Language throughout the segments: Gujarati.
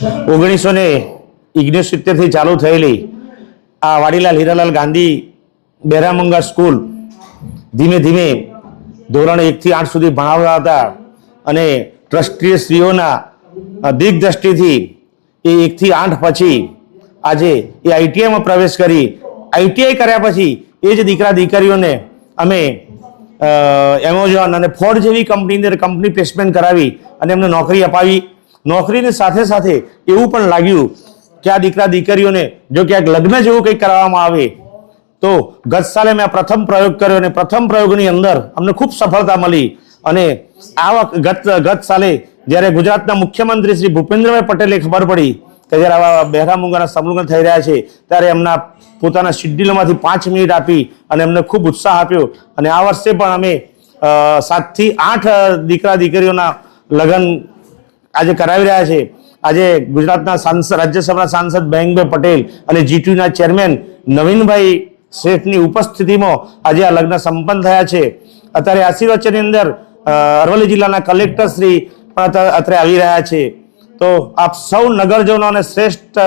1969 થી ચાલુ થયેલી આ વાડીલાલ હીરાલાલ ગાંધી બેરામંગા સ્કૂલ ધીમે ધીમે ધોરણ 1 થી 8 સુધી ભણાવતા હતા અને ટ્રસ્ટીશ્રીઓના દિગ્દ્રષ્ટિથી એ 1 થી 8 પછી આજે એ આઈટીઆઈમાં પ્રવેશ કરી આઈટીઆઈ કર્યા પછી એ જ દીકરા દીકરીઓને અમે એમેઝોન અને ફોર્ડ જેવી કંપની અંદર કંપની પ્લેસમેન્ટ કરાવી અને એમને નોકરી અપાવી. નોકરીની સાથે સાથે એવું પણ લાગ્યું કે આ દીકરા દીકરીઓને જો ક્યાંક લગ્ન જેવું કંઈક કરવામાં આવે તો ગત સાલે મેં પ્રથમ પ્રયોગ કર્યો અને પ્રથમ પ્રયોગની અંદર અમને ખૂબ સફળતા મળી અને ગત સાલે જ્યારે ગુજરાતના મુખ્યમંત્રી શ્રી ભૂપેન્દ્રભાઈ પટેલે ખબર પડી કે જ્યારે આવા બહેરામુંગાના સમૂહ થઈ રહ્યા છે ત્યારે એમના પોતાના શિડ્યુલમાંથી 5 મિનિટ આપી અને એમને ખૂબ ઉત્સાહ આપ્યો અને આ વર્ષે પણ અમે 7 થી 8 દીકરા દીકરીઓના લગ્ન આજે કરાવી રહ્યા છે. આજે ગુજરાતના સાંસદ રાજ્યસભાના સાંસદ મયંકભાઈ પટેલ અને જીટીયુના ચેરમેન નવીનભાઈ શેઠની ઉપસ્થિતિમાં આજે આ લગ્ન સંપન્ન થયા છે. અત્યારે આશીર્વાદની અંદર અરવલ્લી જિલ્લાના કલેક્ટર શ્રી પણ અત્યારે આવી રહ્યા છે. તો આપ સૌ નગરજનો અને શ્રેષ્ઠ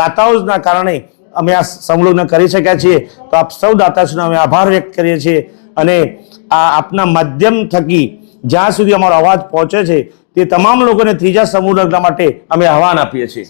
દાતાઓના કારણે અમે આ સમૂહ કરી શક્યા છીએ. તો આપ સૌ દાતાશ્રીનો અમે આભાર વ્યક્ત કરીએ છીએ અને આ આપના માધ્યમ થકી જ્યાં સુધી અમારો અવાજ પહોંચે છે તે તમામ લોકોને ત્રીજા સમૂહ લગ્ન માટે અમે આહવાન આપીએ છીએ.